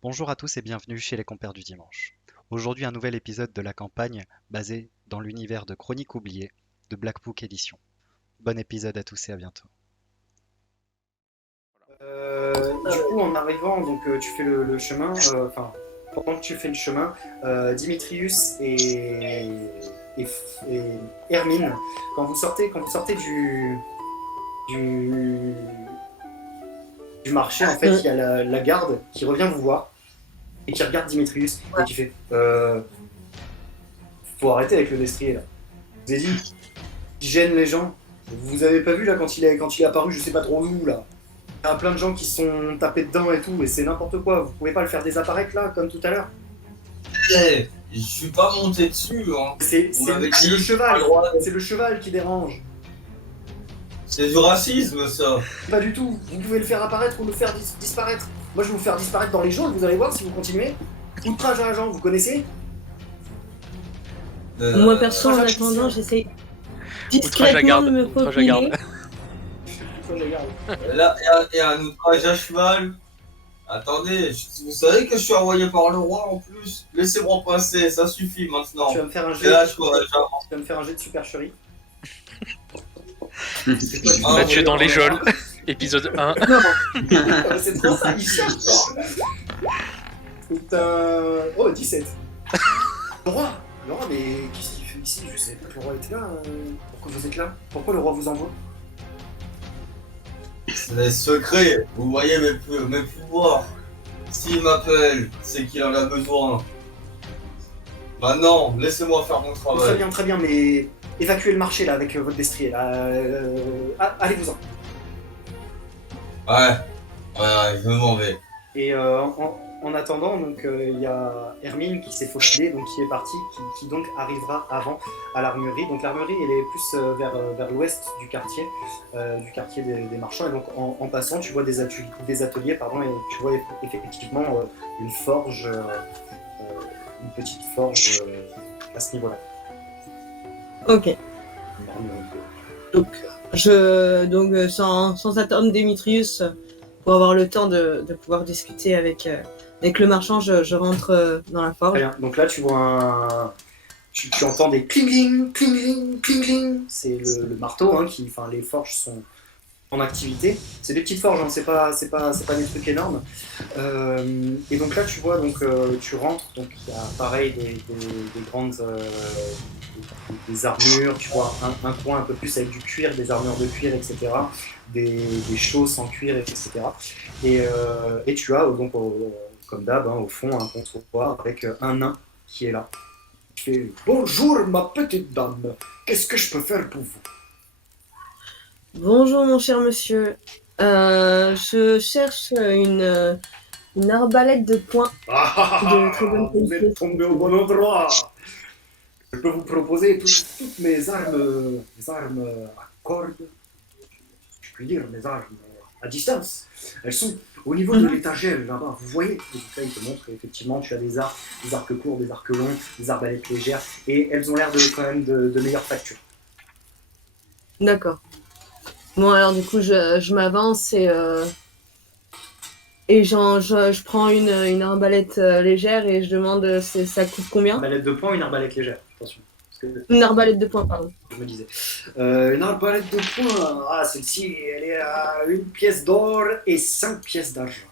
Bonjour à tous et bienvenue chez les Compères du Dimanche. Aujourd'hui, un nouvel épisode de la campagne basé dans l'univers de Chroniques oubliées de Black Book Edition. Bon épisode à tous et à bientôt. Du coup, en arrivant, donc tu fais le chemin, enfin, pendant que tu fais le chemin, Dimitrius et, et Hermine, quand vous sortez du, du marché, en fait, il y a la garde qui revient vous voir et qui regarde Dimitrius et qui fait faut arrêter avec le destrier là. Je vous ai dit, il gêne les gens. Vous avez pas vu là quand il est apparu, je sais pas trop où là. Il y a plein de gens qui se sont tapés dedans et tout, et c'est n'importe quoi. Vous pouvez pas le faire désapparaître là, comme tout à l'heure. Je suis pas monté dessus, hein. C'est On m'avait le dit, cheval, pas le droit. c'est le cheval qui dérange. C'est du racisme, ça. Pas du tout. Vous pouvez le faire apparaître ou le faire disparaître. Moi, je vais vous faire disparaître dans les geôles. Vous allez voir si vous continuez. Outrage à agent, vous connaissez? Moi perso, en outrage à attendant, j'essaie Outrage à discrètement garde, de me outrage à garde. profiler. Outrage à garde. Là, il y a un outrage à cheval. Attendez, vous savez que je suis envoyé par le roi en plus. Laissez-moi passer, ça suffit maintenant. Tu vas me faire un Et jet. là, je pourrais Tu vas me faire un jet de supercherie. C'est quoi, tu Ah, vas Battu dans les envoyer geôles, épisode 1. C'est trop ça, il cherche. C'est un... Oh, 17. Le roi, mais qu'est-ce qu'il fait ici? Je sais pas que le roi était là. Pourquoi vous êtes là? Pourquoi le roi vous envoie? C'est secret. Vous voyez mes pouvoirs. S'il m'appelle, c'est qu'il en a besoin. Maintenant, laissez-moi faire mon travail. Très bien, mais évacuez le marché là avec votre destrier. Là. Allez-vous-en. Ouais, je m'en vais. Et en attendant, donc il y a Hermine qui s'est faufilée, donc qui est partie, qui donc arrivera avant à l'armurerie. Donc l'armurerie, elle est plus vers l'ouest du quartier des marchands. Et donc en passant, tu vois des ateliers, pardon, et tu vois effectivement une forge, une petite forge à ce niveau-là. Ok. Donc sans attendre Démétrius, pour avoir le temps de pouvoir discuter avec le marchand, je rentre dans la Très forge. bien. Donc là, tu vois tu entends des cling, cling, cling, cling. C'est le marteau, hein, enfin, les forges sont en activité. C'est des petites forges, hein, c'est pas des trucs énormes. Et donc là, tu vois, tu rentres, donc il y a pareil des grandes des armures, tu vois, un coin un peu plus avec du cuir, des armures de cuir, etc. Des chausses en cuir, etc. Et tu as donc comme d'hab, hein, au fond, un comptoir avec un nain qui est là. Qui fait bonjour ma petite dame, qu'est-ce que je peux faire pour vous? Bonjour mon cher monsieur. Je cherche une arbalète de poing. De très bonne Vous qualité. êtes tombé au bon endroit. Je peux vous proposer toutes mes armes à cordes, je puis dire mes armes à distance. Elles sont au niveau de l'étagère là-bas. Vous voyez, là, il te montre effectivement, tu as des arcs courts, des arcs longs, des arbalètes légères, et elles ont l'air quand même de meilleure facture. D'accord. Bon alors du coup je m'avance et je prends une arbalète légère et je demande ça coûte combien? Arbalète de poing, une arbalète légère, attention. Une arbalète de poing, pardon. Je me disais. Une arbalète de poing, celle-ci, elle est à 1 pièce d'or et 5 pièces d'argent.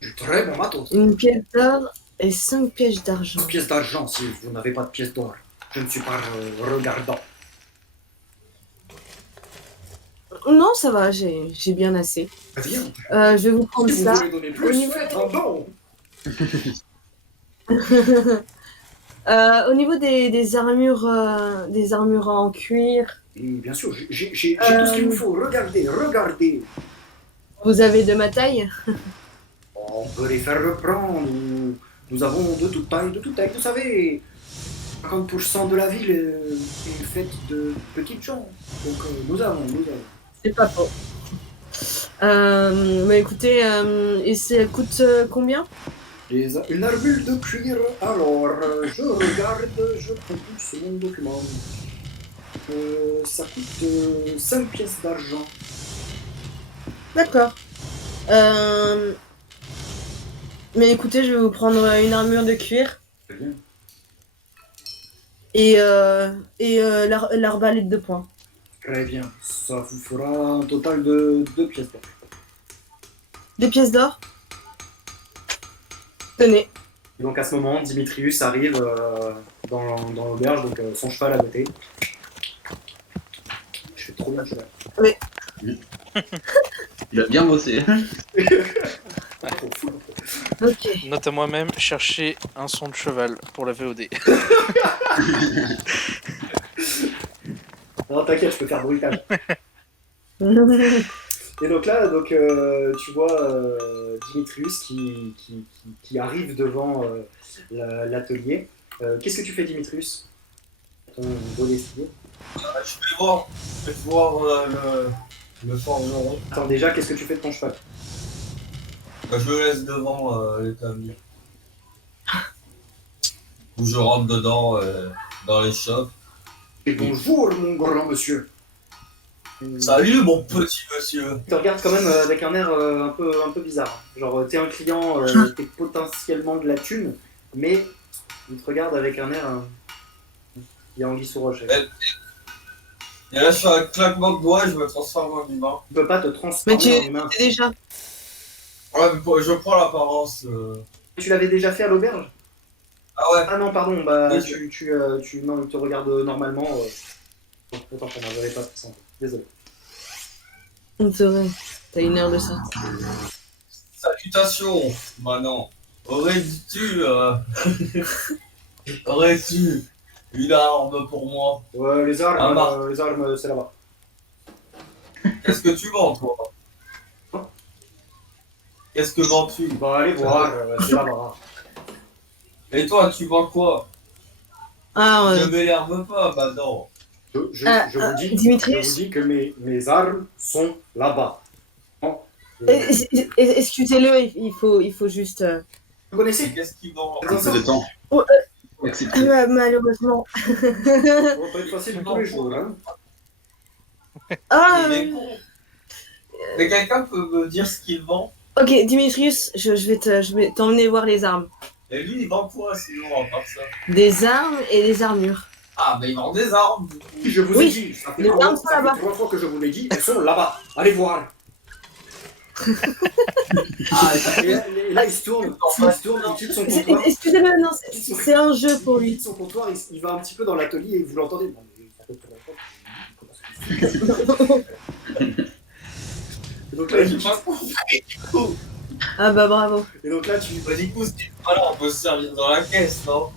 Du très bon matos. Une pièce d'or et 5 pièces d'argent. 5 pièces d'argent si vous n'avez pas de pièces d'or. Je ne suis pas regardant. Non, ça va, j'ai bien assez. Bien. Je vais vous prendre Si ça. vous voulez donner plus, faites un don. Au niveau des armures en cuir, Et bien sûr, j'ai tout ce qu'il vous faut. Regardez. vous avez de ma taille? On peut les faire reprendre. Nous avons de toute taille, Vous savez, 50% de la ville est faite de petites gens. Donc nous avons. C'est pas faux. Bah écoutez, et ça coûte combien? Une armure de cuir. Alors, je regarde, je compulse mon document. Ça coûte 5 pièces d'argent. D'accord. Euh, Mais écoutez, je vais vous prendre une armure de cuir Très bien. et l'arbalète de poing. Très bien. Ça vous fera un total de 2 pièces d'or. 2 pièces d'or. Tenez. Et donc à ce moment, Dimitrius arrive dans l'auberge, donc son cheval à côté. Je fais trop bien le cheval. Il a bien bossé. Ah, trop fou. Ok. Note à moi-même, chercher un son de cheval pour la VOD. Non, t'inquiète, je peux faire bruitage. Et donc là, tu vois Dimitrius qui arrive devant l'atelier. Qu'est-ce que tu fais, Dimitrius? Ton beau destrier. Je vais voir le forgeron. Attends, déjà, qu'est-ce que tu fais de ton cheval? Bah, je le laisse devant l'établi. Ou je rentre dedans dans les shops. Et bonjour, mon grand monsieur. Salut mon petit monsieur. Il te regarde quand même avec un air un peu bizarre. Genre, t'es un client, t'es potentiellement de la thune, mais il te regarde avec un air. Il y a anguille sous roche. Et là je fais un claquement de doigts et je me transforme en humain. Tu peux pas te Mais transformer en humain. tu déjà. Ouais mais je prends l'apparence. Tu l'avais déjà fait à l'auberge? Ah ouais. Ah non, pardon, bah Oui, non, il te regarde normalement. Autant pour moi, j'avais pas fait ça. Désolé. C'est vrai. T'as une heure de ça. Salutations, Manon. Aurais-tu aurais-tu une arme pour moi? Ouais, les Ah, armes, c'est là-bas. Qu'est-ce que tu vends toi? Qu'est-ce que vends-tu? Bah, allez voir, c'est là-bas. Et toi tu vends quoi? Ah, Ne m'énerve pas maintenant. Je vous dis, Dimitrius. je vous dis que mes armes sont là-bas. Non, excusez-le, il faut juste. Vous connaissez? Qu'est-ce qu'il vend? Un peu de temps. Oh, Accepté. malheureusement. Ça va pas être facile tous les jours, hein. Ah, Il est con. Mais quelqu'un peut me dire ce qu'il vend? ok, Dimitrius, je vais t'emmener voir les armes. Et lui il vend quoi sinon à part ça? Des armes et des armures. Ah mais il vend des armes du coup. Je vous ai Oui, dit, ça fait les trois- armes sont ça fait là-bas. 3 fois que je vous l'ai dit, elles sont là-bas. Allez voir. Ah, Et là, il se tourne, il quitte son comptoir. Excusez-le, non, c'est un jeu pour Il lui. quitte son comptoir, il va un petit peu dans l'atelier et vous l'entendez. Non, mais ça fait trop longtemps. Et donc là, j'ai il- pas compris du coup. Ah bah bravo. et donc là, tu. Bah du coup, si voilà, on peut se servir dans la caisse, non?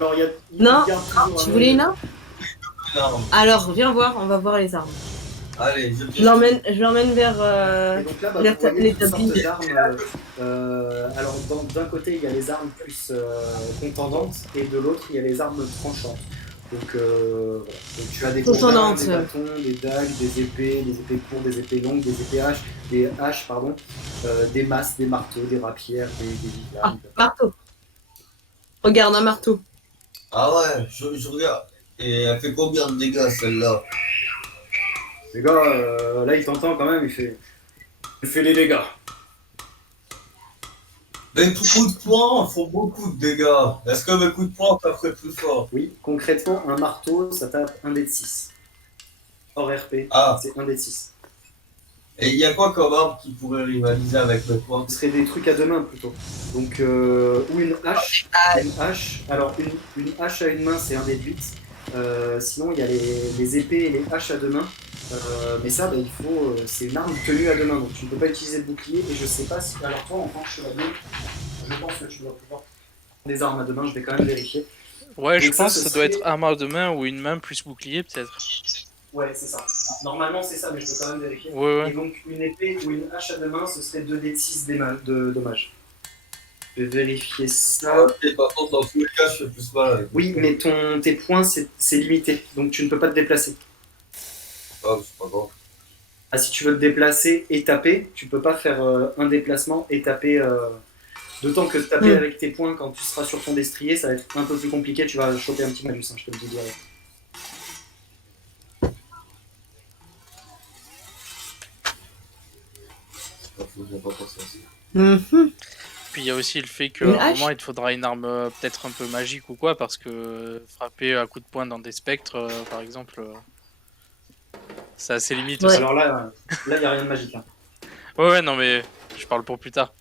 Alors, il Non, garde toujours Tu un voulais œil. une arme? Une arme. Alors, viens voir, on va voir les armes. Allez, Je l'emmène vers. Et donc là, bah, Les vous voyez les toutes sortes tapis. d'armes. Alors, d'un côté, il y a les armes plus contendantes, et de l'autre, il y a les armes tranchantes. Donc, voilà. Donc tu as des Contendantes. gourdins, des bâtons, des dagues, des épées courtes, des épées longues, des haches, pardon, des masses, des marteaux, des rapières, des Ah, vilaines. marteau. Regarde un marteau. Ah ouais, je regarde. Et elle fait combien de dégâts celle-là? Les gars, là, il t'entend quand même, il fait des dégâts. Mes coups de poing font beaucoup de dégâts. Est-ce que mes coups de poing taperaient plus fort? Oui, concrètement, un marteau, ça tape 1 dé de 6. Hors RP, Ah, c'est 1 dé de 6. et il y a quoi comme arme qui pourrait rivaliser avec mes poings? Ce serait des trucs à deux mains plutôt. Donc, ou une hache. Une hache. Alors, une hache à une main, c'est 1 dé de 8. Sinon, il y a les épées et les haches à deux mains. Mais ça, bah, c'est une arme tenue à deux mains. Donc, tu ne peux pas utiliser de bouclier. Et je sais pas si. Alors, toi, en tant que chevalier, je pense que tu dois pouvoir prendre des armes à deux mains. Je vais quand même vérifier. Ouais, je Donc ça, pense ce que ça doit serait- être arme à deux mains ou une main plus bouclier, peut-être. Ouais, c'est ça. Normalement, c'est ça, mais je peux quand même vérifier. Ouais, Et ouais. donc, une épée ou une hache à deux mains, ce serait 2 dé de 6 de dommages. Je vais vérifier ça. Ok, par contre, dans tous les cas, je fais plus mal avec. Oui, mais tes points, c'est limité, donc tu ne peux pas te déplacer. Ah, c'est pas grave. Ah, si tu veux te déplacer et taper, tu peux pas faire un déplacement et taper. D'autant que taper avec tes points quand tu seras sur ton destrier, ça va être un peu plus compliqué, tu vas choper un petit malus, hein, je te le dis direct. Pas fou, j'ai pas pensé. aussi. Mhm. Puis il y a aussi le fait Une qu'à un hache moment il te faudra une arme peut-être un peu magique ou quoi, parce que frapper à coups de poing dans des spectres, par exemple, c'est assez limite Ouais. aussi. Alors là, y a rien de magique. Hein. Ouais, non mais je parle pour plus tard.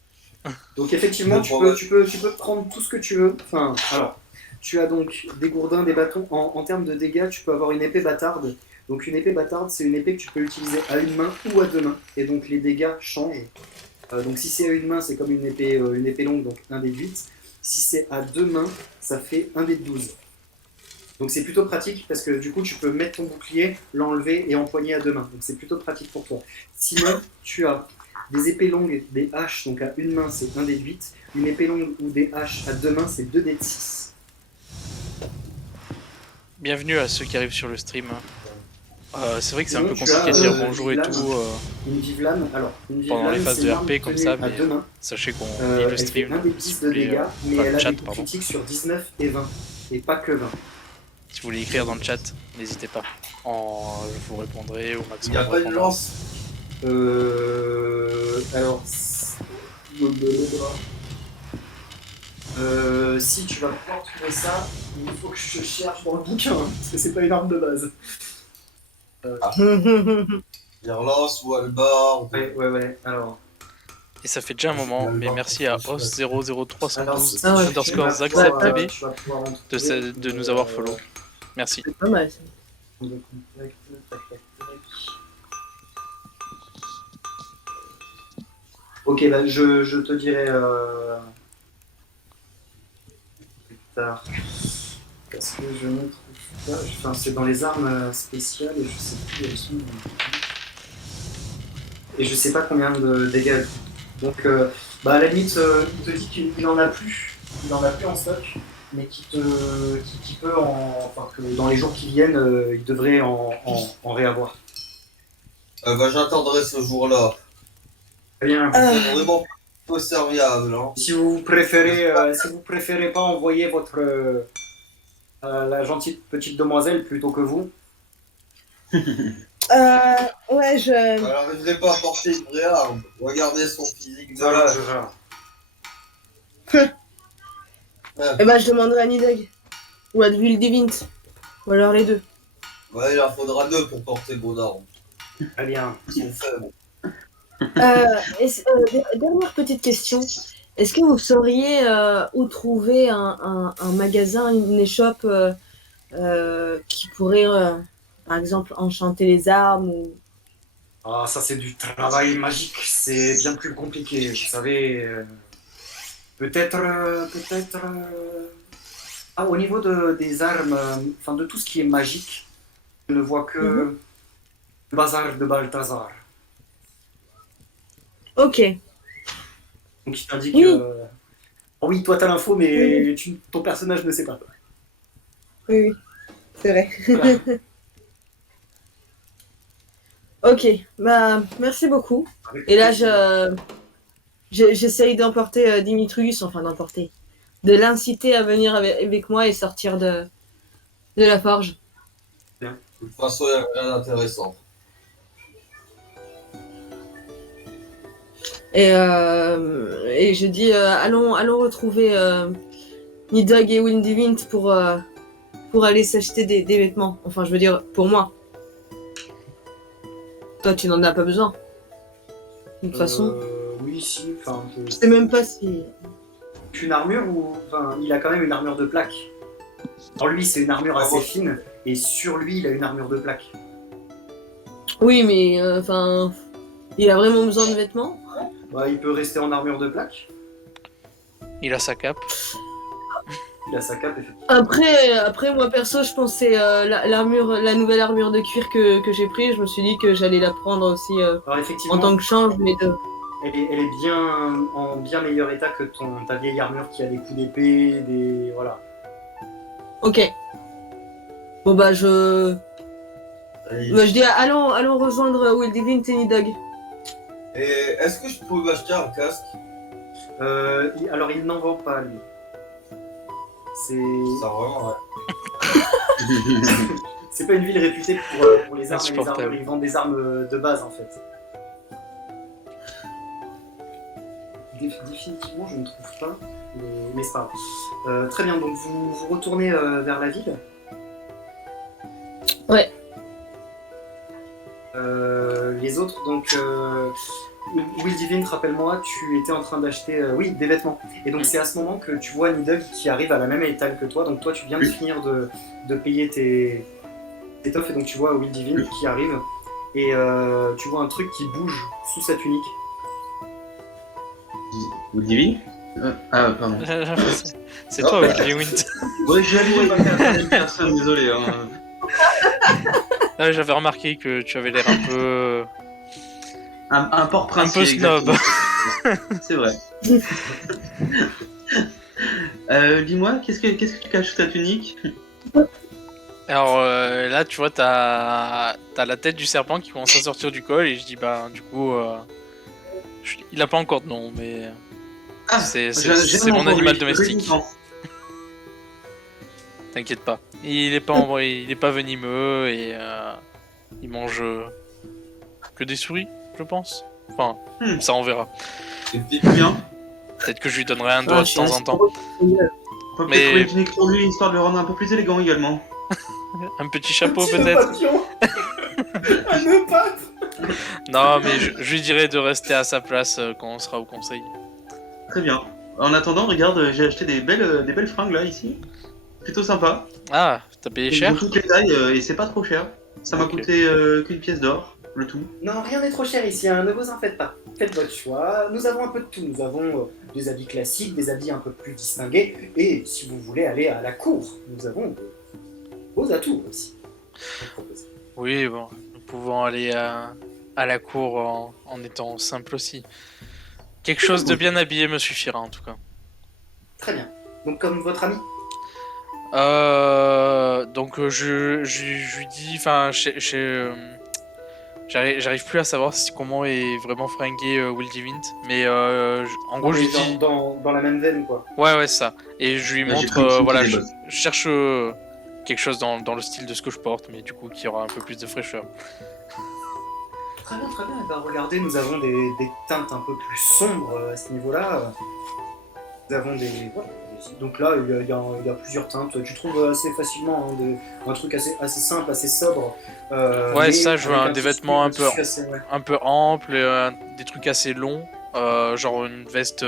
Donc effectivement, Le tu peux prendre tout ce que tu veux. Enfin, alors, tu as donc des gourdins, des bâtons. En termes de dégâts, tu peux avoir une épée bâtarde. Donc une épée bâtarde, c'est une épée que tu peux utiliser à une main ou à deux mains. Et donc les dégâts changent. Donc si c'est à une main, c'est comme une épée longue, donc 1 dé de 8. Si c'est à deux mains, ça fait 1 dé de 12. Donc c'est plutôt pratique parce que du coup tu peux mettre ton bouclier, l'enlever et empoigner à deux mains. Donc c'est plutôt pratique pour toi. Sinon, tu as des épées longues, des haches, donc à une main c'est 1 dé de 8. Une épée longue ou des haches à deux mains c'est 2 dé de 6. Bienvenue à ceux qui arrivent sur le stream. C'est vrai que c'est un Sinon, peu tu compliqué as, de dire une bonjour et lame. tout Une vive lame, alors une vive pendant les lame phases c'est de une arme RP comme tenue ça, à mais deux mains. sachez qu'on lit le Elle fait stream. 1 dé de si 10 vous de voulez, dégâts, mais enfin, elle le a chat, des coups pardon. critiques sur 19 et 20. Et pas que 20. Si vous voulez écrire dans le chat, n'hésitez pas. Je vous répondrai au Il maximum. n'y a pas une lance. Alors. Si tu vas pouvoir trouver ça, il faut que je cherche dans le bouquin, hein, parce que c'est pas une arme de base. Dire lance ou albarde. Ouais, alors. Et ça fait déjà un moment, mais merci à Alors, os00312 Ah ouais. underscore tu vas pouvoir, ZaxFTV tu vas pouvoir en trouver, de nous avoir follow. Merci. C'est pas mal ça. Ok, bah, je te dirai plus tard. Parce que je ne trouve pas. Enfin, c'est dans les armes spéciales et je sais plus où elles sont. Et je sais pas combien de dégâts elles font. Donc, bah, à la limite, il te dit qu'il en a plus. Il en a plus en stock. Mais qui peut, enfin, que dans les jours qui viennent, il devrait en réavoir. Bah, j'attendrai ce jour-là. Très bien. C'est vraiment peu serviable. Hein. Si vous préférez pas envoyer votre la gentille petite demoiselle plutôt que vous. Ouais, je. Elle n'arriverait pas à porter une vraie arme. Regardez son physique de là. Eh ben, je demanderai à Nidog. Ou à Will Divint. Ou alors les deux. Ouais, il en faudra deux pour porter vos armes. Très bien. Ils sont faibles. Dernière petite question. Est-ce que vous sauriez où trouver un magasin, une échoppe qui pourrait, par exemple, enchanter les armes ou... Ah, ça c'est du travail magique. C'est bien plus compliqué. Vous savez. Peut-être. Ah, au niveau des armes, enfin de tout ce qui est magique, je ne vois que le bazar de Balthazar. Ok. Donc il t'indique. Oui. Oh oui, toi t'as l'info, mais ton personnage ne sait pas. Oui, c'est vrai. Voilà. Ok, bah merci beaucoup. Et là, j'essaye d'emporter Dimitrius, enfin d'emporter, de l'inciter à venir avec moi et sortir de la forge. De toute façon, il n'y a rien d'intéressant. Et je dis, allons retrouver Nidog et Windivint pour aller s'acheter des vêtements. Enfin, je veux dire, pour moi. Toi, tu n'en as pas besoin. De toute façon. Oui, si. Enfin, Je sais même pas si... une armure ou. Enfin, il a quand même une armure de plaque. Alors lui, c'est une armure assez fine, et sur lui, il a une armure de plaque. Oui, mais enfin... il a vraiment besoin de vêtements. Bah, il peut rester en armure de plaque. Il a sa cape. Il a sa cape, effectivement. Après, moi perso, je pensais la nouvelle armure de cuir que j'ai pris. Je me suis dit que j'allais la prendre aussi Alors, effectivement, en tant que change, mais de... elle est bien en bien meilleur état que ta vieille armure qui a des coups d'épée, des. Voilà. Ok. Bon bah je Et, dis allons rejoindre Will Divint et Nidog. et est-ce que je pouvais m'acheter un casque? Alors, il n'en vend pas, lui. C'est. Ça vraiment, ouais. C'est pas une ville réputée pour les armes et les Insupportable. armes. Ils vendent des armes de base, en fait. définitivement, je ne trouve pas, mais c'est pas grave. Très bien, donc vous retournez vers la ville. Ouais. Les autres, donc, Will Divine, rappelle-moi, tu étais en train d'acheter des vêtements. Et donc, c'est à ce moment que tu vois Nidhogg qui arrive à la même étale que toi. Donc, toi, tu viens de finir de payer tes étoffes. Et donc, tu vois Will Divine qui arrive. Et tu vois un truc qui bouge sous sa tunique. Vous le dites? Ah, pardon. C'est toi, Willy Wint. Ouais, j'ai allumé ma carte, personne, désolé. Hein. Ah, j'avais remarqué que tu avais l'air un peu. Un port Un peu princier. snob. C'est vrai. Dis-moi, qu'est-ce que tu caches sous ta tunique? Alors là, tu vois, t'as la tête du serpent qui commence à sortir du col et je dis, bah, du coup, il a pas encore de nom, mais c'est mon animal domestique. T'inquiète pas. Il est pas venimeux et il mange que des souris, je pense. Enfin, ça on verra. C'est peut-être bien. Peut-être que je lui donnerai un doigt de temps en temps. On peut peut-être trouver une tunique pour lui, histoire de le rendre un peu plus élégant également. Un petit chapeau Petit peut-être. papillon. Un nœud pape. Non, mais je lui dirai de rester à sa place quand on sera au conseil. Très bien. En attendant, regarde, j'ai acheté des belles fringues là, ici. Plutôt sympa. Ah, t'as payé cher? De toutes les tailles, et c'est pas trop cher. Ça m'a Ok. coûté qu'une pièce d'or, le tout. Non, rien n'est trop cher ici, hein. Ne vous en faites pas. Faites votre choix. Nous avons un peu de tout. Nous avons des habits classiques, des habits un peu plus distingués. Et si vous voulez aller à la cour, nous avons de beaux atouts aussi. Oui, bon, nous pouvons aller à la cour en étant simple aussi. Quelque chose de bien habillé me suffira en tout cas. Très bien. Donc comme votre ami. Donc je lui dis, enfin, j'arrive plus à savoir comment est vraiment fringué Will Divint, mais en gros je lui dis, dans la même veine, quoi. ouais c'est ça, et je lui Là, j'ai montre, pris une petite voilà, des je bosses. cherche quelque chose dans le style de ce que je porte, mais du coup qui aura un peu plus de fraîcheur. Très bien, très bien. Et ben, regardez, nous avons des teintes un peu plus sombres à ce niveau-là. Nous avons des... voilà. Donc là, il y a plusieurs teintes. Tu trouves assez facilement un truc assez simple, assez sobre. Ouais, mais ça, je veux avec des tissu vêtements dessus assez, ouais. un peu amples, des trucs assez longs, genre une veste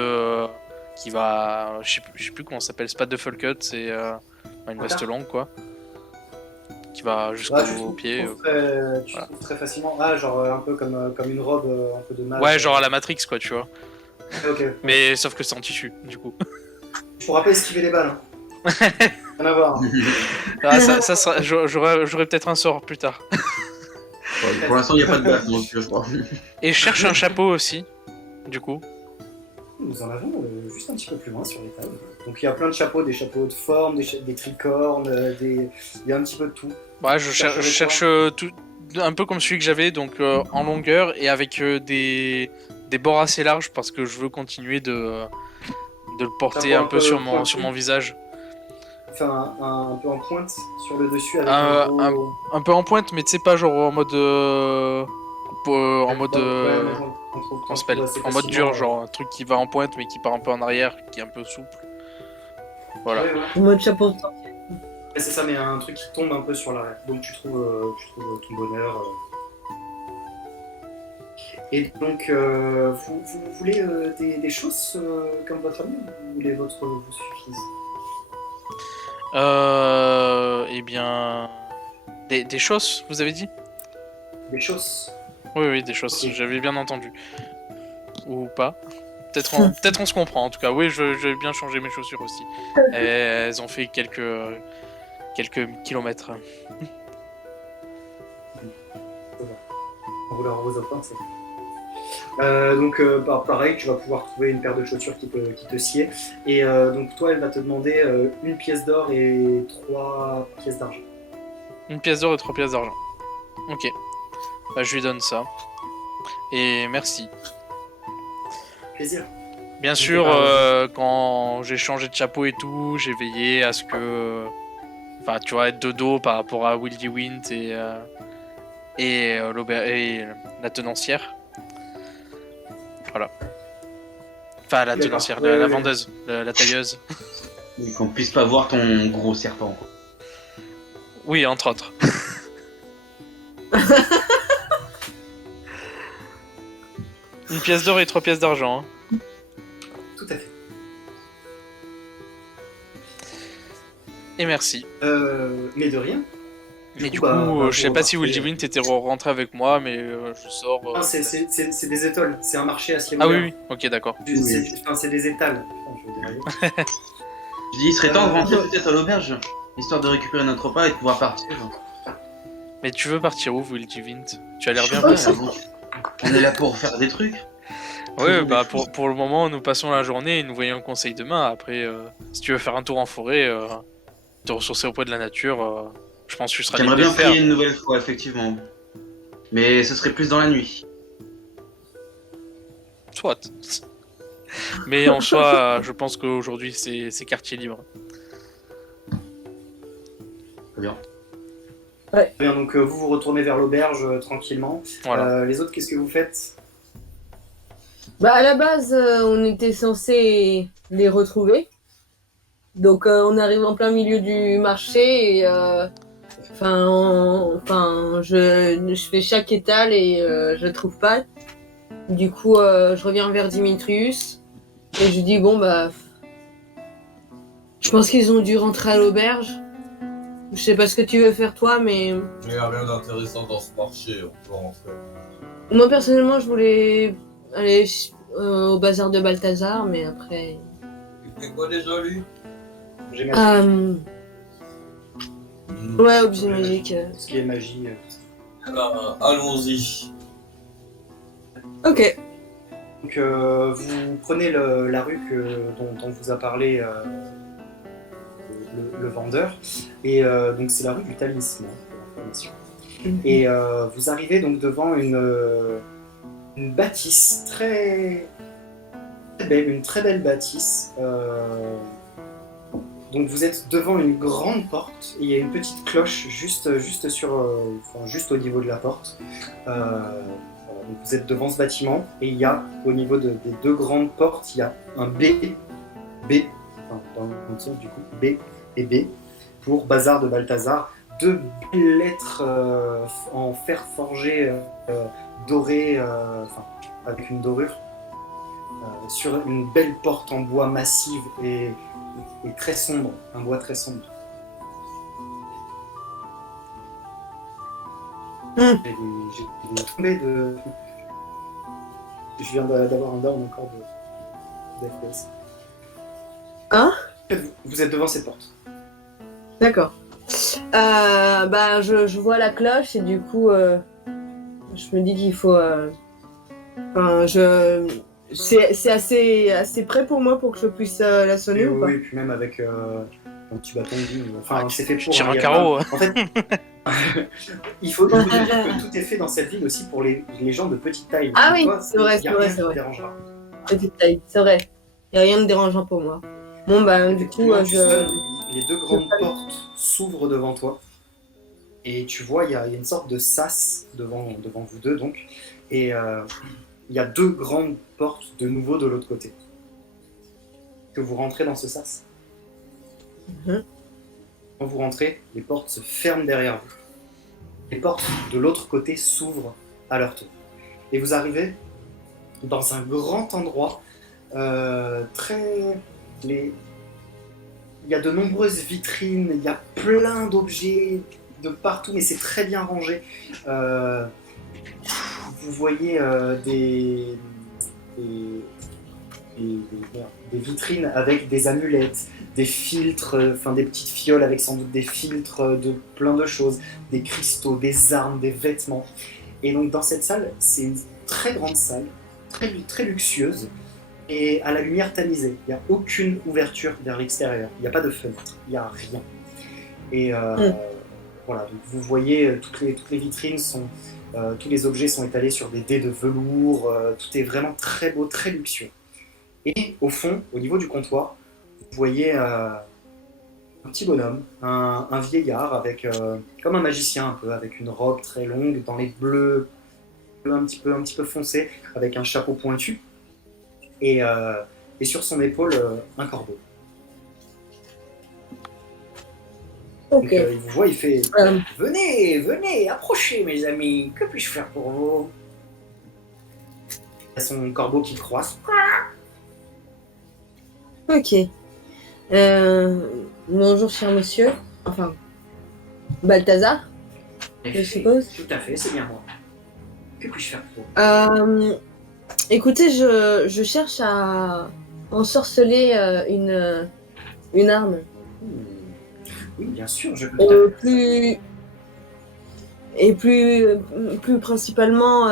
qui va, je sais plus comment ça s'appelle, c'est pas duffel cut, c'est une veste longue quoi, qui va jusqu'au pied. Tu trouves très facilement. Ah, genre un peu comme une robe, un peu de mage. Ouais, genre à la Matrix quoi, tu vois. Ok. Mais sauf que c'est en tissu, du coup. Tu pourras pas esquiver les balles. Hein. Rien à voir. Hein. Ah, ça sera, j'aurai peut-être un sort plus tard. Ouais, pour l'instant, il n'y a pas de base, donc je crois. Et je cherche un chapeau aussi, du coup. Nous en avons juste un petit peu plus loin sur les tables. Donc il y a plein de chapeaux, des chapeaux de forme, des tricornes, il y a un petit peu de tout. Ouais, je cherche tout, un peu comme celui que j'avais, donc en longueur et avec des bords assez larges parce que je veux continuer de le porter un peu sur mon visage. Enfin, un peu en pointe sur le dessus avec un peu en pointe, mais tu sais pas genre en mode comment ça s'appelle, en mode dur, genre un truc qui va en pointe mais qui part un peu en arrière, qui est un peu souple. Voilà. Ouais, ouais. En mode chapeau de sorcier. Ouais, c'est ça, mais un truc qui tombe un peu sur l'arrière. Donc tu trouves ton bonheur. Et donc, vous voulez des choses comme votre ami ou vous voulez votre vous suffise? Eh bien, des choses, vous avez dit? Des choses. Oui, des choses. Ok. J'avais bien entendu. Ou pas. Peut-être on se comprend en tout cas. Oui, je vais bien changer mes chaussures aussi. Elles ont fait quelques kilomètres. On vous leur vos offres, c'est. Donc pareil, tu vas pouvoir trouver une paire de chaussures qui te sied. Et donc toi, elle va te demander une pièce d'or et 3 pièces d'argent. Une pièce d'or et 3 pièces d'argent. Ok. Bah, je lui donne ça. Et merci. Plaisir. Bien sûr, quand j'ai changé de chapeau et tout, j'ai veillé à ce que... Enfin, tu vois, être de dos par rapport à Wildy Wint et la tenancière. Voilà. Enfin, la D'accord. tenancière, Ouais, la ouais. vendeuse, la tailleuse. Et qu'on puisse pas voir ton gros serpent. Quoi. Oui, entre autres. Une pièce d'or et 3 pièces d'argent. Hein. Tout à fait. Et merci. Mais de rien. Et du coup, coup, bah, je sais vous pas si repartez. Will t'était rentré avec moi, mais je sors. Ah, c'est des étoiles, c'est un marché à ciel Ah ouvert. oui, oui, ok, d'accord. C'est des étals. Enfin, je vais dérailler. Je dis, il serait temps de rentrer peut-être à l'auberge, histoire de récupérer notre repas et de pouvoir partir. Mais tu veux partir où, Will Tu as l'air bien Ouais, prêt. on est là pour faire des trucs. Ouais, bah pour le moment, nous passons la journée et nous voyons le conseil demain. Après, si tu veux faire un tour en forêt, te ressourcer auprès de la nature, je pense que tu seras libre J'aimerais de bien le faire. prier une nouvelle fois, effectivement. Mais ce serait plus dans la nuit. Soit. Mais en soi, je pense qu'aujourd'hui, c'est quartier libre. Très bien. Bien, donc vous retournez vers l'auberge tranquillement. Voilà. Les autres, qu'est-ce que vous faites? Bah, à la base, on était censé les retrouver. Donc, on arrive en plein milieu du marché et je fais chaque étal et je trouve pas. Du coup, je reviens vers Dimitrius et je dis bon bah, je pense qu'ils ont dû rentrer à l'auberge. Je sais pas ce que tu veux faire toi, mais Il n'y a rien d'intéressant dans ce marché, on peut rentrer. moi personnellement, je voulais aller au bazar de Balthazar, mais après. Il fait quoi déjà lui? J'ai magie. Ouais, objet magique. Tout ce qui est magie. Eh ben, allons-y. Ok. Donc vous prenez la rue dont vous a parlé le vendeur, et donc c'est la rue du Talisman, pour information. Et vous arrivez donc devant une bâtisse très belle, une très belle bâtisse. Donc vous êtes devant une grande porte, et il y a une petite cloche juste au niveau de la porte. Donc vous êtes devant ce bâtiment, et il y a au niveau des deux grandes portes, il y a un dans le titre du coup, B et B, pour Bazar de Balthazar. Deux belles lettres en fer forgé doré, avec une dorure, sur une belle porte en bois massive et très sombre, un bois très sombre. J'ai tombé de... Je viens d'avoir un down encore de FPS. Hein? Vous êtes devant cette porte. D'accord. Bah, je vois la cloche et du coup, je me dis qu'il faut. C'est assez près pour moi pour que je puisse la sonner Et ou pas? oui, et puis même avec un petit bâton de vie. Enfin, Ah, c'est fait tu pour. tires hein, un il y a carreau. pas- En fait, il faut dire que tout est fait dans cette ville aussi pour les gens de petite taille. Ah Donc oui, toi, c'est vrai, il y a c'est vrai, rien c'est qui te vrai. dérangera. Petite taille, c'est vrai. Il n'y a rien de dérangeant pour moi. Bon, bah, du coup, Effectivement, tu je. sonnes, les deux grandes portes s'ouvrent devant toi. Et tu vois, il y a une sorte de sas devant vous deux, donc. Et il y a deux grandes portes de nouveau de l'autre côté. Que vous rentrez dans ce sas. Mhm. Quand vous rentrez, les portes se ferment derrière vous. Les portes de l'autre côté s'ouvrent à leur tour. Et vous arrivez dans un grand endroit il y a de nombreuses vitrines, il y a plein d'objets de partout, mais c'est très bien rangé. Vous voyez des vitrines avec des amulettes, des filtres, des petites fioles avec sans doute des filtres de plein de choses, des cristaux, des armes, des vêtements. Et donc dans cette salle, c'est une très grande salle, très luxueuse, et à la lumière tamisée. Il n'y a aucune ouverture vers l'extérieur, il n'y a pas de fenêtre, il n'y a rien. Et voilà, donc vous voyez, toutes les vitrines sont... tous les objets sont étalés sur des dés de velours, tout est vraiment très beau, très luxueux. Et au fond, au niveau du comptoir, vous voyez un petit bonhomme, un vieillard, avec, comme un magicien un peu, avec une robe très longue, dans les bleus un petit peu foncés, avec un chapeau pointu. Et et sur son épaule un corbeau. Ok. Donc, il vous voit, il fait Euh, venez, venez, approchez mes amis, que puis-je faire pour vous? Il y a son corbeau qui croise. ok. Bonjour, cher monsieur. Enfin, Balthazar, je suppose. Tout à fait, c'est bien moi. Que puis-je faire pour vous? Écoutez, je cherche à ensorceler une arme. Hmm. Oui, bien sûr, je peux tout à fait. Plus principalement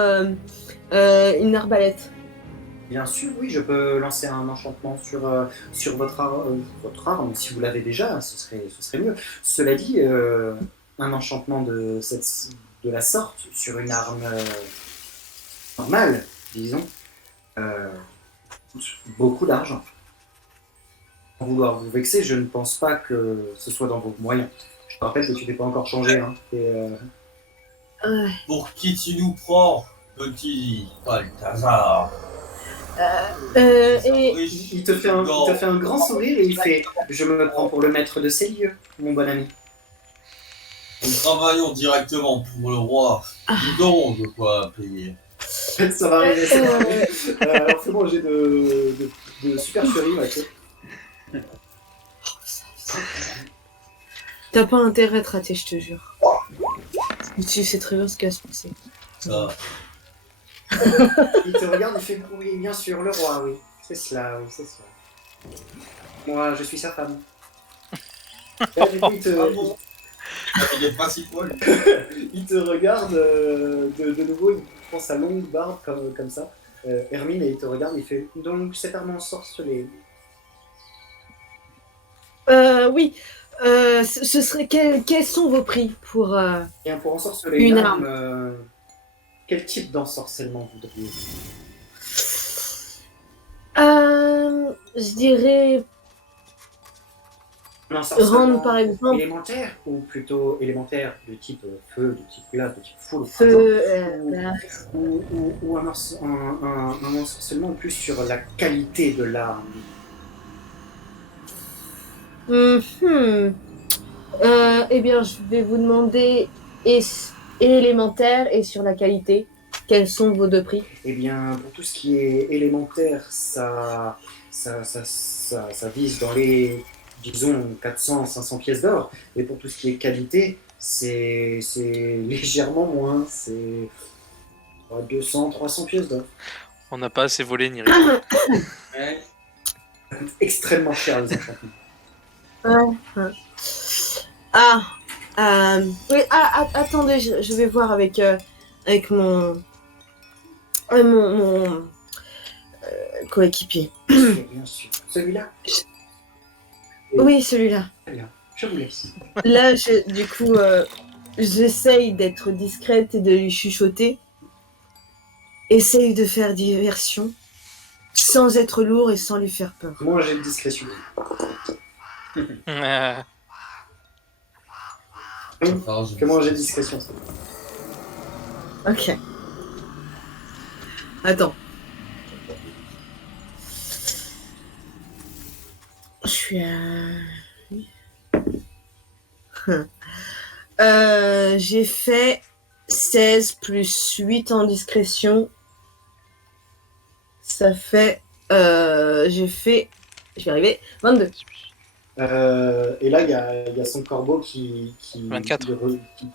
une arbalète. Bien sûr, oui, je peux lancer un enchantement sur votre arme, si vous l'avez déjà, ce serait mieux. Cela dit, un enchantement de la sorte sur une arme normale, disons, coûte beaucoup d'argent. Sans vouloir vous vexer, je ne pense pas que ce soit dans vos moyens. Je te rappelle que tu n'es pas encore changé, hein. Pour qui tu nous prends, petit Balthazar? Il te fait un grand sourire et il fait « Je me prends pour le maître de ces lieux, mon bon ami. » Nous travaillons directement pour le roi. Nous aurons de quoi payer. Ça va arriver, ça va arriver. Alors c'est bon, j'ai de supercherie, Mathieu. T'as pas intérêt à te rater, je te jure. Tu sais très bien ce qui va se passer. Ça. Il te regarde, il fait « Oui, bien sûr, le roi, oui. C'est cela, oui, c'est cela. Moi, je suis sa femme. » Là, du coup, Ah bon? Il est pas si poil. il te regarde de nouveau, il prend sa longue barbe comme ça, Hermine, et il te regarde, il fait « Donc, cette arme ensorcelée. » Oui. Ce serait quels sont vos prix pour Bien, pour ensorceler Une une arme. arme, quel type d'ensorcellement voudriez-vous? je dirais Un ensorcellement rendre par exemple élémentaire, ou plutôt élémentaire de type feu, de type glace, de type foudre, par feu. exemple, ou un ensorcellement plus sur la qualité de l'arme. Eh bien, je vais vous demander et élémentaire et sur la qualité. Quels sont vos deux prix? Eh bien, pour tout ce qui est élémentaire, ça vise dans les, disons, 400-500 pièces d'or. Et pour tout ce qui est qualité, c'est légèrement moins. C'est 200-300 pièces d'or. On n'a pas assez volé ni rien. Ouais. Ça coûte extrêmement cher, les enchantements. Oui, attendez, je vais voir avec mon coéquipier. Bien sûr. Celui-là, Oui, celui-là. je vous laisse. Là, du coup, j'essaye d'être discrète et de lui chuchoter. Essaye de faire diversion, sans être lourd et sans lui faire peur. Moi, j'ai de discrétion. Comment j'ai de discrétion, ça? Ok. Attends. Je suis à... j'ai fait 16 plus 8 en discrétion. Ça fait... j'ai fait... Je vais arriver. 22. Et là, il y a son corbeau qui 24. qui-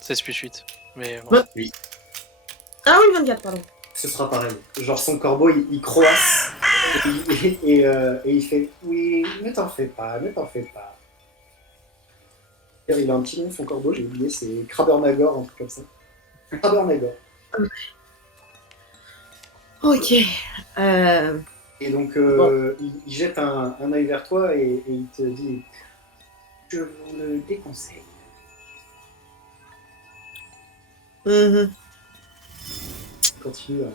16 plus 8. Mais bon. Ouais. Ah oui, 24, pardon. Ce sera pareil. Genre, son corbeau, il croasse et il fait « Oui, ne t'en fais pas, ne t'en fais pas. » Il a un petit nom, son corbeau, j'ai oublié, c'est Krabernagor, un truc comme ça. Krabernagor. Ok. Et donc, Bon. il jette un œil vers toi et il te dit « Je vous le déconseille. Mhm. » Continue à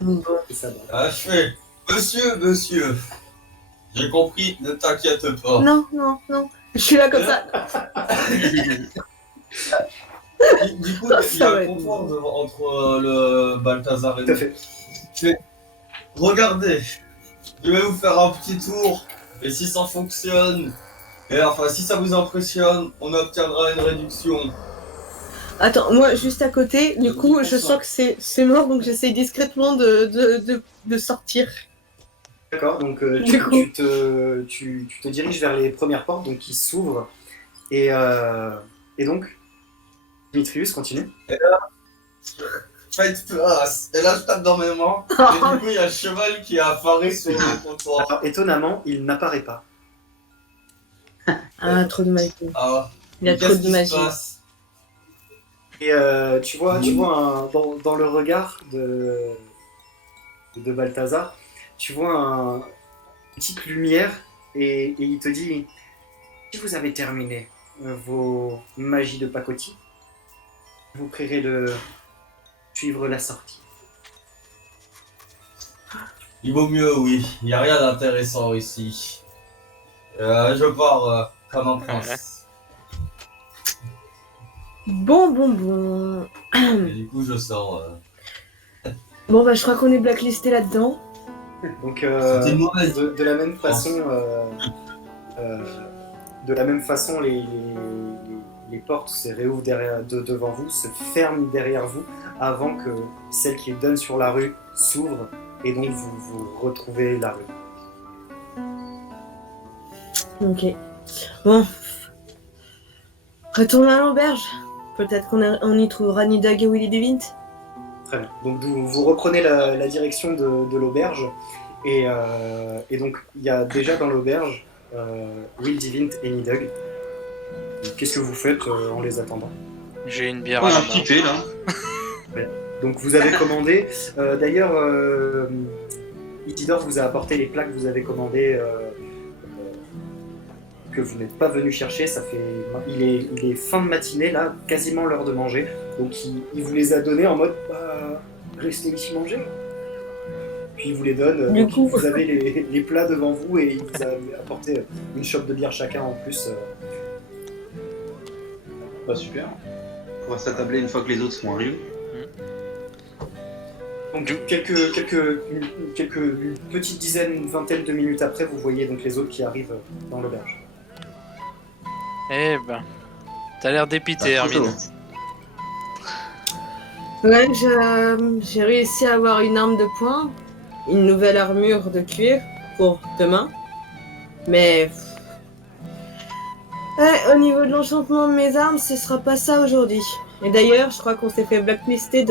Bon. et ça va. Achevé. Monsieur, j'ai compris, ne t'inquiète pas. Non. Je suis là comme ça. Du coup, il y Ça a va un être confort entre le Balthazar et Tout à nous. fait. Regardez, Je vais vous faire un petit tour. Et si ça fonctionne, et enfin si ça vous impressionne, on obtiendra une réduction. Attends, moi juste à côté, du coup, je sens que c'est mort, donc j'essaie discrètement de sortir. D'accord, donc Du coup. tu te diriges vers les premières portes donc, qui s'ouvrent. Et donc, Dimitrius, continue. Faites place. Et là je tape dans mes mains. Et du coup il y a le cheval qui est affaré sur le comptoir. Alors, étonnamment, il n'apparaît pas. Ah, trop de magie. Ah, Il y a trop qu'est-ce de qui se magie. passe? Et tu vois dans le regard de Balthazar, tu vois une petite lumière et il te dit si vous avez terminé vos magies de pacotille, je vous prierai de suivre la sortie. Il vaut mieux, oui. Il n'y a rien d'intéressant ici. Je pars comme un prince. Bon. Et du coup, je sors. Bon, bah, je crois qu'on est blacklisté là-dedans. Donc C'était une mauvaise. de la même façon, les portes se réouvrent devant vous, se ferment derrière vous, avant que celle qui donne sur la rue s'ouvre et donc vous retrouvez la rue. Ok. Bon. Retournons à l'auberge. Peut-être qu'on y trouvera Nidog et Willy Devint. Très bien. Donc vous reprenez la direction de l'auberge et donc il y a déjà dans l'auberge Will Devint et Nidog. Qu'est-ce que vous faites en les attendant? J'ai une bière On à a la un main. petit thé là. Donc vous avez commandé. D'ailleurs, Isidore vous a apporté les plats que vous avez commandés, que vous n'êtes pas venu chercher. Il est fin de matinée là, quasiment l'heure de manger. Donc il vous les a donnés en mode restez ici manger. Puis il vous les donne. Du Donc coup. vous avez les plats devant vous et il vous a apporté une chope de bière chacun en plus. Bah super. On pourra s'attabler une fois que les autres seront arrivés. Donc une petite dizaine, une vingtaine de minutes après, vous voyez donc les autres qui arrivent dans l'auberge. Eh ben, t'as l'air dépité, Ah, trop Hermine. chaud. Ouais, j'ai réussi à avoir une arme de poing, une nouvelle armure de cuir pour demain. Mais ouais, au niveau de l'enchantement de mes armes, ce sera pas ça aujourd'hui. Et d'ailleurs, je crois qu'on s'est fait blacklister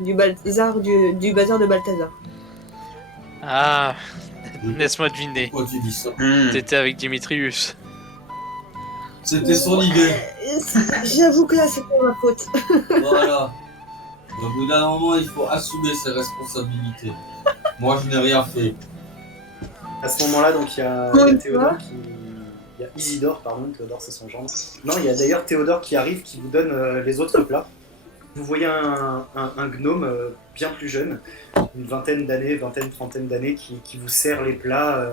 du bazar de Balthazar. Ah, laisse-moi deviner. Pourquoi tu dis ça? T'étais avec Dimitrius. C'était son idée. J'avoue que là, c'était ma faute. Voilà. Au bout d'un moment, il faut assumer ses responsabilités. Moi, je n'ai rien fait. À ce moment-là, donc il y a Théodore qui. Il y a Isidore, pardon, Théodore c'est son gendre. Non, il y a d'ailleurs Théodore qui arrive, qui vous donne les autres plats. Vous voyez un gnome bien plus jeune, une vingtaine, trentaine d'années, qui vous sert les plats.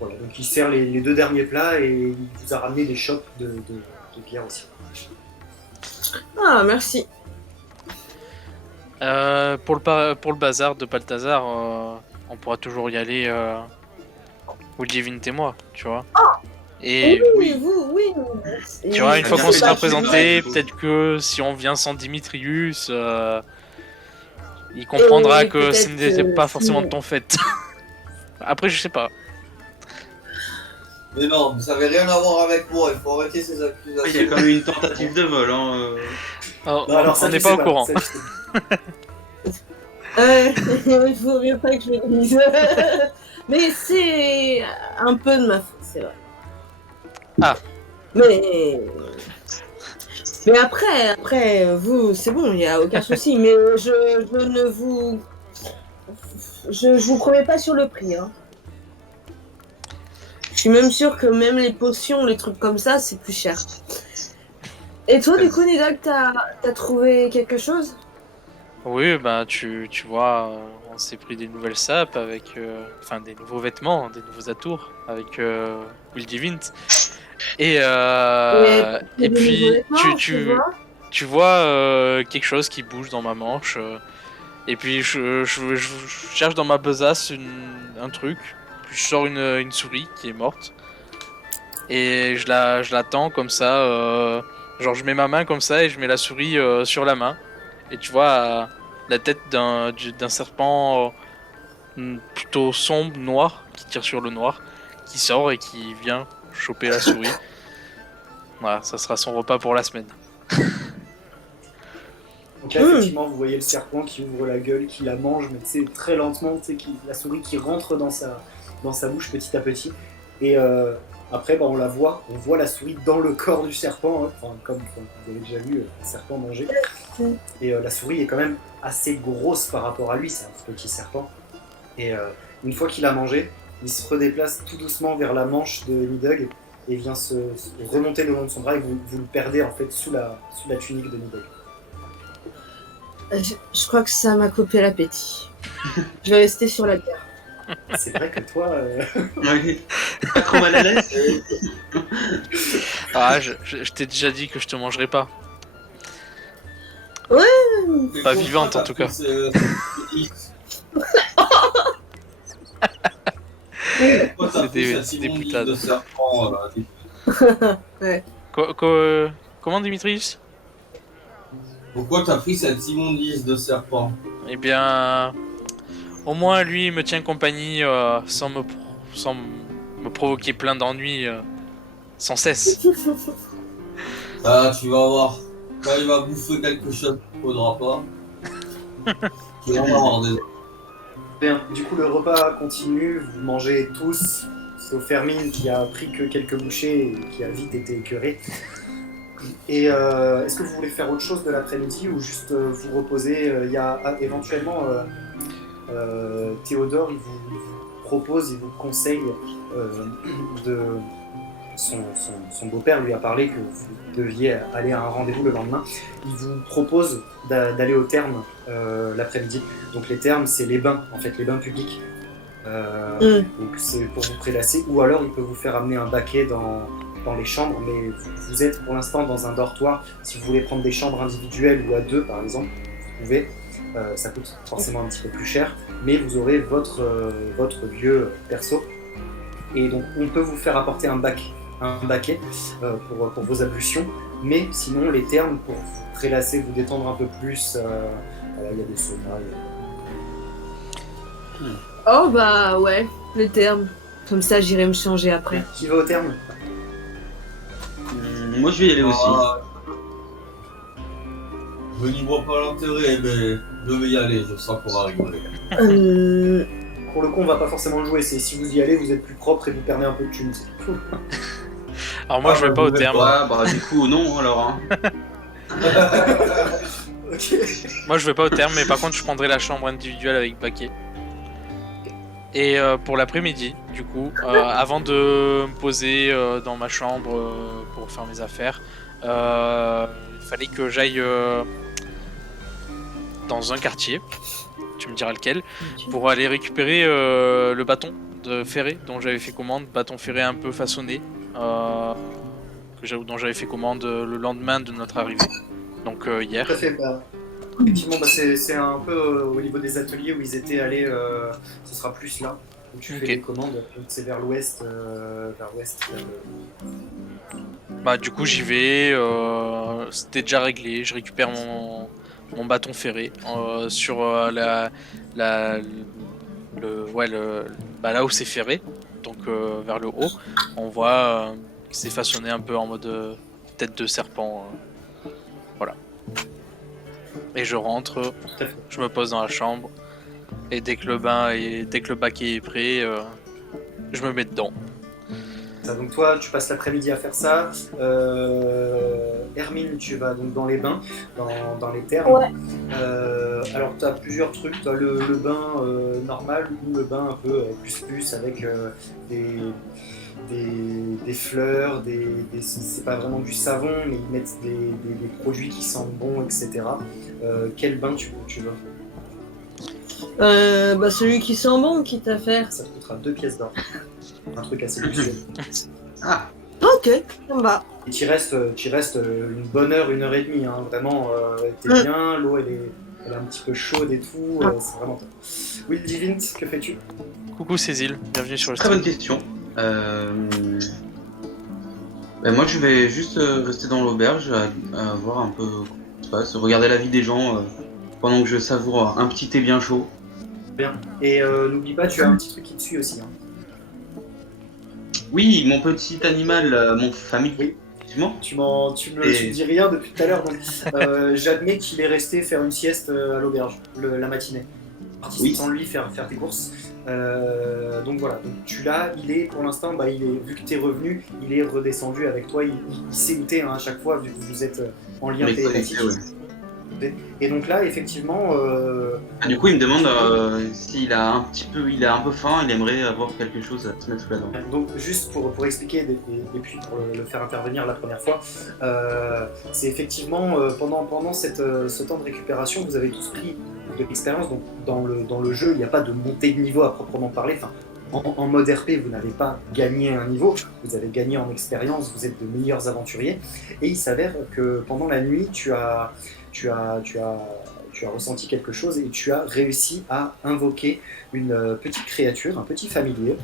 Voilà, donc il sert les deux derniers plats et il vous a ramené des chopes de bière aussi. Ah, merci. Pour le bazar de Balthazar, on pourra toujours y aller, Woody Vint et moi, tu vois. Et Oui. tu vois, une fois qu'on sera présenté, il faut- peut-être que si on vient sans Dimitrius, il comprendra Et que ce peut-être n'était pas si- forcément de ton fait. Après, je sais pas. Mais non, ça n'avait rien à voir avec moi. Il faut arrêter ces Il y a accusations. quand même eu une tentative de vol. Hein. Alors, Non, alors ça, on je n'est sais pas au courant. ça, je sais pas. Il faut mieux pas que je le dise. Mais c'est un peu de ma faute, c'est vrai. Ah. Mais après, vous, c'est bon, il n'y a aucun souci. Mais je ne vous... Je vous promets pas sur le prix. Hein. Je suis même sûre que même les potions, les trucs comme ça, c'est plus cher. Et toi, du coup, Nidog, t'as trouvé quelque chose? Oui, bah tu vois, on s'est pris des nouvelles sapes avec, enfin des nouveaux vêtements, des nouveaux atours avec Will Devint. Et des puis nouveaux vêtements, tu vois quelque chose qui bouge dans ma manche. Et puis je cherche dans ma besace un truc, puis je sors une souris qui est morte. Et je l'attends comme ça, genre je mets ma main comme ça et je mets la souris sur la main. Et tu vois la tête d'un serpent plutôt sombre, noir, qui tire sur le noir, qui sort et qui vient choper la souris. Voilà, ça sera son repas pour la semaine. Donc là, effectivement, vous voyez le serpent qui ouvre la gueule, qui la mange, mais tu sais, très lentement, tu sais, la souris qui rentre dans sa bouche petit à petit. Et après, on la voit, on voit la souris dans le corps du serpent, hein, comme vous avez déjà vu un serpent manger. Et la souris est quand même assez grosse par rapport à lui, c'est un petit serpent. Et une fois qu'il a mangé, il se redéplace tout doucement vers la manche de Nidhogg et vient se remonter le long de son bras et vous le perdez en fait sous la tunique de Nidhogg. Je crois que ça m'a coupé l'appétit. Je vais rester sur la bière. C'est vrai que toi... Oui. Pas trop mal à l'aise. Ah, je t'ai déjà dit que je te mangerai pas. Mais Pas pourquoi vivante, t'as en tout cas. pris Pourquoi t'as C'est pris des- cette c'est des immondice boutades. de serpent là, Comment Dimitris? Pourquoi t'as pris cette immondice de serpent? Eh bien, au moins lui il me tient compagnie sans me provoquer plein d'ennuis sans cesse. Ah, tu vas voir. Quand il va bouffer quelque chose qu'il faudra pas. Tu vas avoir des... Bien, du coup le repas continue, vous mangez tous, sauf Hermine qui a pris que quelques bouchées et qui a vite été écœurée. Et est-ce que vous voulez faire autre chose de l'après-midi ou juste vous reposer? Il y a éventuellement Théodore, il vous propose, il vous conseille de... Son beau-père lui a parlé que vous deviez aller à un rendez-vous le lendemain. Il vous propose d'aller au terme l'après-midi. Donc les thermes, c'est les bains, en fait, les bains publics. Donc c'est pour vous prélasser. Ou alors il peut vous faire amener un baquet dans les chambres, mais vous êtes pour l'instant dans un dortoir. Si vous voulez prendre des chambres individuelles ou à deux, par exemple, vous pouvez. Ça coûte forcément un petit peu plus cher, mais vous aurez votre lieu perso. Et donc on peut vous faire apporter un baquet pour vos ablutions, mais sinon les thermes pour vous prélasser, vous détendre un peu plus, voilà, il y a des saunas. Oh bah ouais, les termes. Comme ça j'irai me changer après. Qui va au terme? Moi je vais y aller aussi. Ah, je n'y vois pas l'intérêt, mais je vais y aller, je sens qu'on va rigoler. Pour le coup, on va pas forcément le jouer, c'est si vous y allez, vous êtes plus propre et vous perdez un peu de thunes. C'est tout. Alors moi Ah, je vais pas au ouais, terme. Ouais, bah du coup, non alors. Hein. Ok. Moi je vais pas au terme, mais par contre je prendrai la chambre individuelle avec baquet. Et pour l'après-midi, du coup, avant de me poser dans ma chambre pour faire mes affaires, il fallait que j'aille dans un quartier, tu me diras lequel, pour aller récupérer le bâton de ferré dont j'avais fait commande, bâton ferré un peu façonné, dont j'avais fait commande le lendemain de notre arrivée, donc hier. Tout à fait, effectivement, c'est un peu au niveau des ateliers où ils étaient allés, ce sera plus là, où tu fais Ok. les commandes, donc c'est vers l'ouest, Bah du coup j'y vais, c'était déjà réglé, je récupère mon bâton ferré sur là où c'est ferré, donc vers le haut, on voit que c'est façonné un peu en mode tête de serpent, voilà. Et je rentre, je me pose dans la chambre, et dès que le baquet est prêt, je me mets dedans. Ça, donc toi, tu passes l'après-midi à faire ça. Hermine, tu vas donc dans les bains, dans les thermes. Ouais. Alors tu as plusieurs trucs. Tu as le bain normal ou le bain un peu plus avec des fleurs, c'est pas vraiment du savon, mais ils mettent des produits qui sentent bon, etc. Quel bain tu veux? Bah celui qui sent bon, quitte à faire. Ça te coûtera 2 pièces d'or. Un truc assez luxueux. Ah, Ok, ça me va. Et t'y restes une bonne heure, 1 heure et demie, hein. Vraiment, t'es bien, l'eau elle est elle est un petit peu chaude et tout, c'est vraiment top. Will Divint, que fais-tu? Coucou Cécile, bienvenue sur le Très stream. bonne question. Moi, je vais juste rester dans l'auberge, à voir un peu comment ça se passe, regarder la vie des gens pendant que je savoure un petit thé bien chaud. Bien. Et n'oublie pas, tu as un petit truc qui te suit aussi. Hein. Oui, mon petit animal, mon famille, Oui. effectivement. Tu me dis rien depuis tout à l'heure, donc j'admets qu'il est resté faire une sieste à l'auberge la matinée. Parti Oui. sans lui faire tes courses. Donc voilà, donc tu l'as, il est pour l'instant, vu que tu es revenu, il est redescendu avec toi, il sait où t'es à chaque fois, vu que vous êtes en lien Mais télépathique. ouais. Et donc là, effectivement. Du coup, il me demande s'il a un petit peu, il a un peu faim, il aimerait avoir quelque chose à se mettre sous la dent. Donc juste pour expliquer et puis pour le faire intervenir la première fois, c'est effectivement pendant ce temps de récupération, vous avez tous pris de l'expérience. Donc dans le jeu, il n'y a pas de montée de niveau à proprement parler. Enfin, en mode RP, vous n'avez pas gagné un niveau, vous avez gagné en expérience, vous êtes de meilleurs aventuriers. Et il s'avère que pendant la nuit, tu as ressenti quelque chose et tu as réussi à invoquer une petite créature, un petit familier,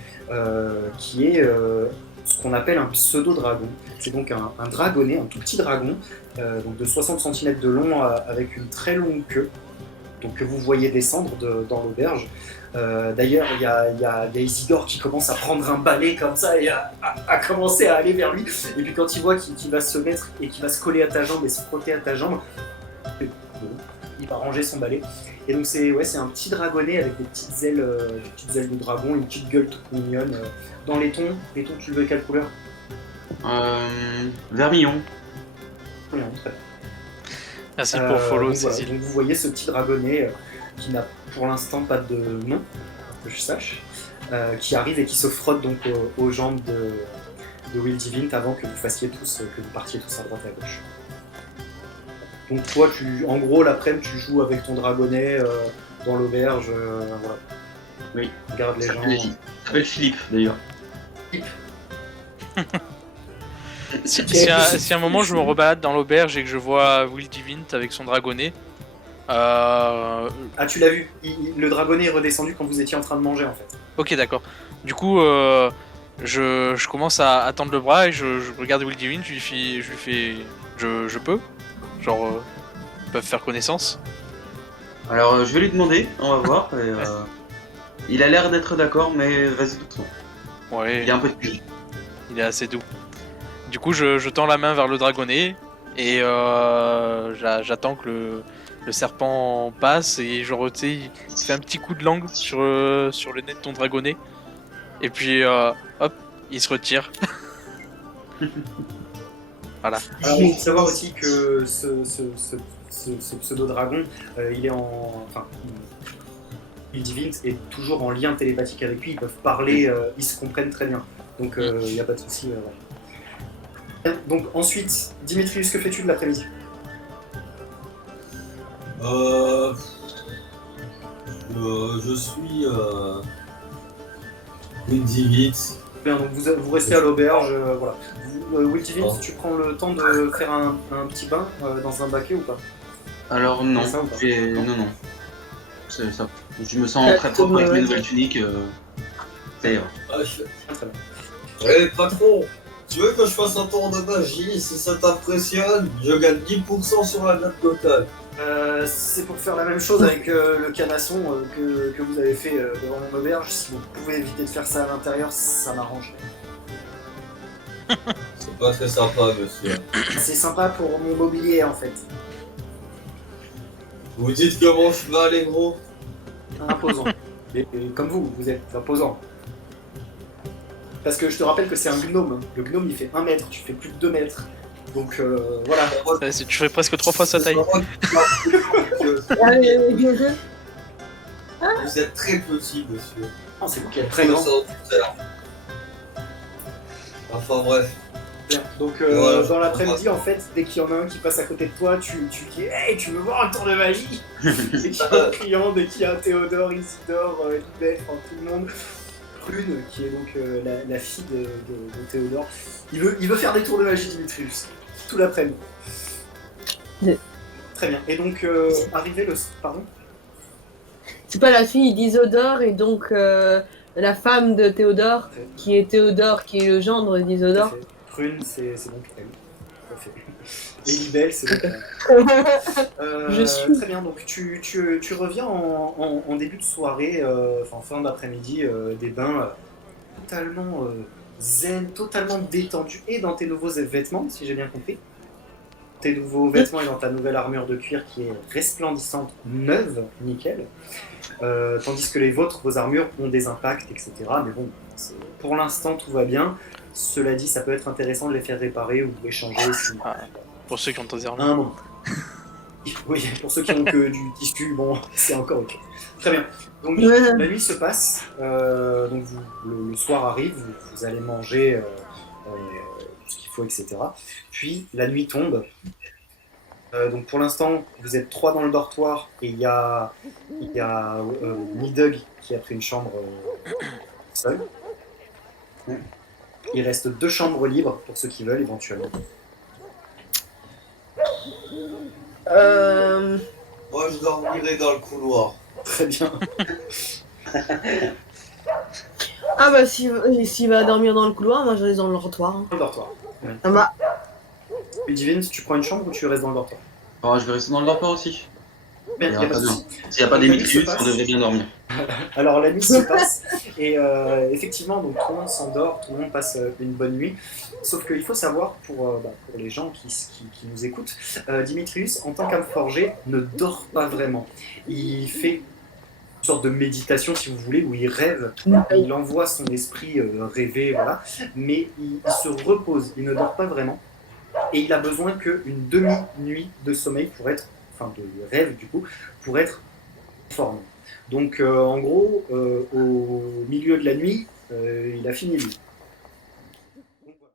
qui est ce qu'on appelle un pseudo-dragon. C'est donc un dragonnet, un tout petit dragon, donc de 60 cm de long avec une très longue queue, donc que vous voyez descendre dans l'auberge. D'ailleurs, il y a Isidore qui commence à prendre un balai comme ça et à commencer à aller vers lui. Et puis quand il voit qu'il va se mettre et qu'il va se coller à ta jambe et se frotter à ta jambe, il va ranger son balai. Et donc c'est un petit dragonnet avec des petites ailes de dragon, une petite gueule toute mignonne. Dans les tons, tu le veux quelle couleur? Vermillon. Oui, très bien. Merci pour follow donc, voilà. Cécile. Donc vous voyez ce petit dragonnet qui n'a pour l'instant pas de nom, que je sache, qui arrive et qui se frotte donc aux jambes de Will Divint avant que vous partiez tous à droite et à gauche. Donc toi, en gros, l'après-midi, tu joues avec ton dragonnet dans l'auberge, voilà. Oui. Regarde les gens. Il s'appelle Philippe, d'ailleurs. Si à un moment je me rebalade dans l'auberge et que je vois Will Divint avec son dragonnet, Ah, tu l'as vu, le dragonnet est redescendu quand vous étiez en train de manger, en fait. ok d'accord. Du coup, je commence à tendre le bras et je regarde Will Divint, je lui fais je peux, genre ils peuvent faire connaissance. Alors, je vais lui demander, on va voir. Et, il a l'air d'être d'accord, mais vas-y doucement. Ouais. Il y a un peu de pige. Il est assez doux. Du coup, je tends la main vers le dragonnet et j'attends que le serpent passe et genre, tu sais, il fait un petit coup de langue sur le nez de ton dragonnet. Et puis, hop, il se retire. Voilà. Alors, il faut savoir aussi que ce pseudo-dragon, il est Will Divint est toujours en lien télépathique avec lui, ils peuvent parler, ils se comprennent très bien. Donc il n'y a pas de souci. Voilà. Donc ensuite, Dimitrius, que fais-tu de l'après-midi? Je suis Will Divint. Bien, donc vous restez à l'auberge, voilà. Will Divint, tu prends le temps de faire un petit bain dans un baquet ou pas? Alors, non. Ça ou pas? Non. C'est ça. Je me sens très propre avec mes nouvelles tuniques. Ça ira. Très bien. Eh patron, tu veux que je fasse un tour de magie? Si ça t'impressionne, je gagne 10% sur la note totale. C'est pour faire la même chose avec le canasson que vous avez fait devant mon auberge. Si vous pouvez éviter de faire ça à l'intérieur, ça m'arrange. C'est pas très sympa, monsieur. C'est sympa pour mon mobilier en fait. Vous dites que mon cheval est gros? Imposant. Et comme vous êtes imposant. Parce que je te rappelle que c'est un gnome. Le gnome il fait 1 mètre, tu fais plus de 2 mètres. Donc voilà. Tu fais presque 3 fois sa taille. Vous êtes très petit, monsieur. Non, c'est vous qui êtes très grand. Enfin bref. Bien. Donc Voilà. dans l'après-midi en fait, dès qu'il y en a un qui passe à côté de toi, tu dis hey, tu veux voir un tour de magie? Dès qu'il y a un client, dès qu'il y a Théodore, Isidore, Libet, enfin tout le monde. Prune, qui est donc la fille de Théodore. Il veut faire des tours de magie, Dimitrius. Tout l'après-midi. De- Très bien. Et donc, arrivé le... Pardon? C'est pas la fille d'Isodore et donc la femme de Théodore, Tout à fait. qui est Théodore, qui est le gendre Tout à d'Isodore. fait. Prune, c'est donc elle. Tout à fait. Et Libelle, c'est donc elle. Je suis. Très bien, donc tu reviens en début de soirée, enfin fin d'après-midi, des bains totalement zen, totalement détendu, et dans tes nouveaux vêtements, si j'ai bien compris. Tes nouveaux vêtements et dans ta nouvelle armure de cuir qui est resplendissante, neuve, nickel. Tandis que les vôtres, vos armures, ont des impacts, etc. Mais bon, pour l'instant, tout va bien. Cela dit, ça peut être intéressant de les faire réparer ou échanger si... Pour ceux qui ont osé à un moment. Oui, pour ceux qui ont que du tissu, bon, c'est encore ok. Très bien. Donc, la nuit se passe. Donc, le soir arrive, vous allez manger ce qu'il faut, etc. Puis, la nuit tombe. Donc, pour l'instant, vous êtes 3 dans le dortoir et il y a Nidhogg qui a pris une chambre seule. Il reste 2 chambres libres pour ceux qui veulent éventuellement. Moi, je dormirai dans le couloir. Très bien. Ah bah s'il va dormir dans le couloir, moi je reste dans le dortoir. Hein. Dans le dortoir. Ouais. Ah bah. Et Divine, tu prends une chambre ou tu restes dans le dortoir? Alors, je vais rester dans le dortoir aussi. Bien, Il y y a aura pas pas de de- souci. S'il n'y a pas Donc, la nuit d'Émitrius, se passe. on devrait bien dormir. Alors la nuit se passe et effectivement donc tout le monde s'endort, tout le monde passe une bonne nuit. Sauf qu'il faut savoir pour les gens qui nous écoutent, Dimitrius en tant qu'âme forgée ne dort pas vraiment. Il fait une sorte de méditation si vous voulez où il rêve, il envoie son esprit rêver, voilà, mais il se repose, il ne dort pas vraiment et il a besoin qu'une demi-nuit de sommeil pour être, enfin de rêve du coup, pour être en forme. Donc en gros, au milieu de la nuit, il a fini lui. Donc, voilà.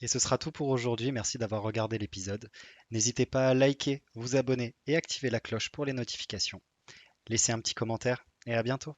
Et ce sera tout pour aujourd'hui. Merci d'avoir regardé l'épisode. N'hésitez pas à liker, vous abonner et activer la cloche pour les notifications. Laissez un petit commentaire et à bientôt.